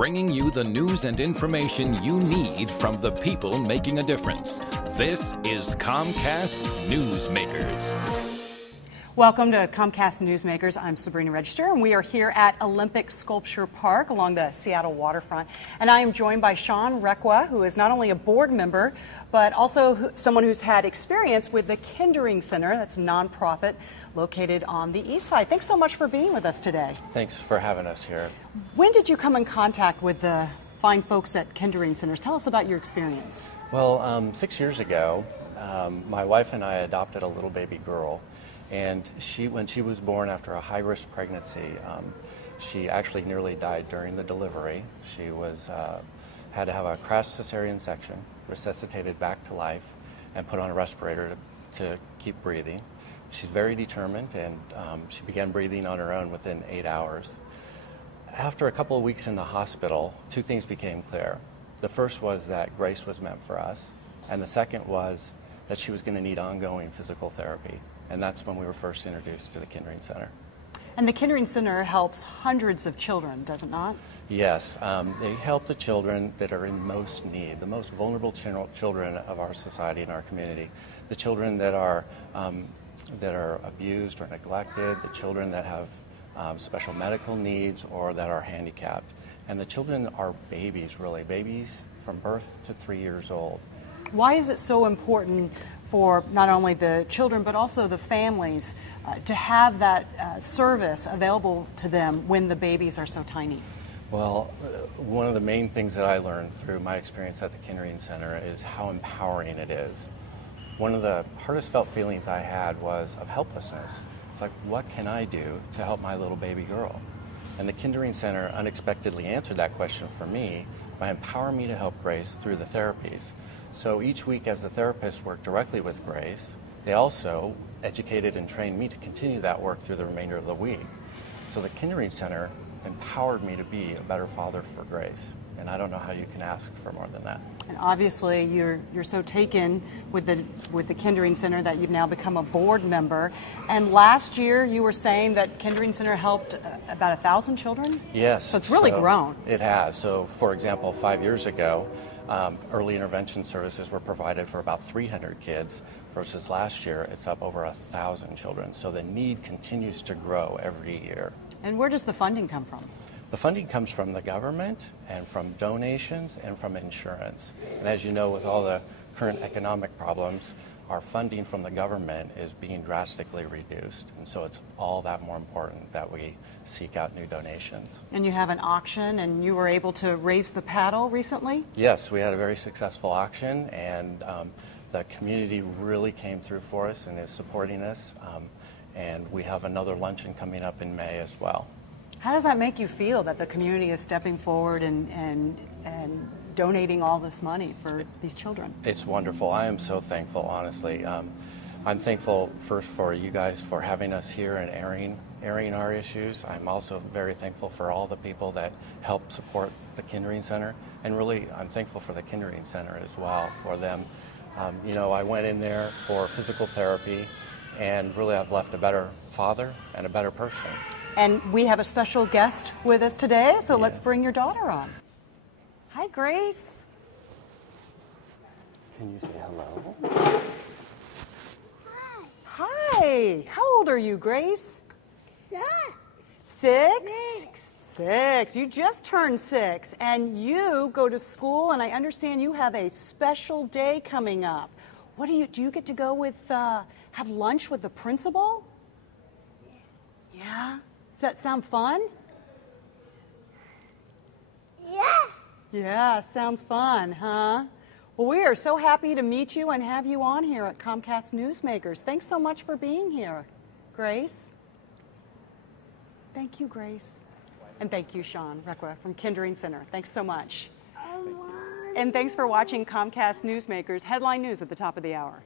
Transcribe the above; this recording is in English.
bringing you the news and information you need from the people making a difference. This is Comcast Newsmakers. Welcome to Comcast Newsmakers. I'm Sabrina Register, and we are here at Olympic Sculpture Park along the Seattle waterfront. And I am joined by ShawnRequa, who is not only a board member, but also someone who's had experience with the Kindering Center. That's a nonprofit located on the east side. Thanks so much for being with us today. Thanks for having us here. When did you come in contact with the fine folks at Kindering Centers? Tell us about your experience. Well, 6 years ago, my wife and I adopted a little baby girl. And when she was born after a high-risk pregnancy, she actually nearly died during the delivery. She had to have a crash cesarean section, resuscitated back to life, and put on a respirator to keep breathing. She's very determined, and she began breathing on her own within 8 hours. After a couple of weeks in the hospital, two things became clear. The first was that Grace was meant for us, and the second was that she was going to need ongoing physical therapy. And that's when we were first introduced to the Kindering Center. And the Kindering Center helps hundreds of children, does it not? Yes, they help the children that are in most need, the most vulnerable children of our society and our community. The children that are abused or neglected, the children that have special medical needs or that are handicapped. And the children are babies, really, babies from birth to 3 years old. Why is it so important for not only the children but also the families to have that service available to them when the babies are so tiny? Well, one of the main things that I learned through my experience at the Kindering Center is how empowering it is. One of the hardest felt feelings I had was of helplessness. It's like, what can I do to help my little baby girl? And the Kindering Center unexpectedly answered that question for me by empowering me to help Grace through the therapies. So each week as the therapists worked directly with Grace, they also educated and trained me to continue that work through the remainder of the week. So the Kindering Center empowered me to be a better father for Grace. And I don't know how you can ask for more than that. And obviously you're so taken with the Kindering Center that you've now become a board member. And last year you were saying that Kindering Center helped about 1,000 children? Yes. So it's really grown. It has. So for example, 5 years ago, early intervention services were provided for about 300 kids versus last year it's up over 1,000 children. So the need continues to grow every year. And where does the funding come from? The funding comes from the government and from donations and from insurance. And as you know, with all the current economic problems, our funding from the government is being drastically reduced. And so it's all that more important that we seek out new donations. And you have an auction, and you were able to raise the paddle recently? Yes, we had a very successful auction, and the community really came through for us and is supporting us. And we have another luncheon coming up in May as well. How does that make you feel that the community is stepping forward and donating all this money for these children? It's wonderful. I am so thankful, honestly. I'm thankful first for you guys for having us here and airing our issues. I'm also very thankful for all the people that help support the Kindering Center, and really I'm thankful for the Kindering Center as well, for them. You know, I went in there for physical therapy, and really I've left a better father and a better person. And we have a special guest with us today, so yeah. Let's bring your daughter on. Hi, Grace. Can you say hello? Hi. How old are you, Grace? 6. 6? 6. You just turned 6, and you go to school, and I understand you have a special day coming up. What do you get to go with, have lunch with the principal? Yeah? Does that sound fun? Yeah. Yeah, sounds fun, huh? Well, we are so happy to meet you and have you on here at Comcast Newsmakers. Thanks so much for being here, Grace. Thank you, Grace. And thank you, ShawnRequa from Kindering Center. Thanks so much. And thanks for watching Comcast Newsmakers Headline News at the top of the hour.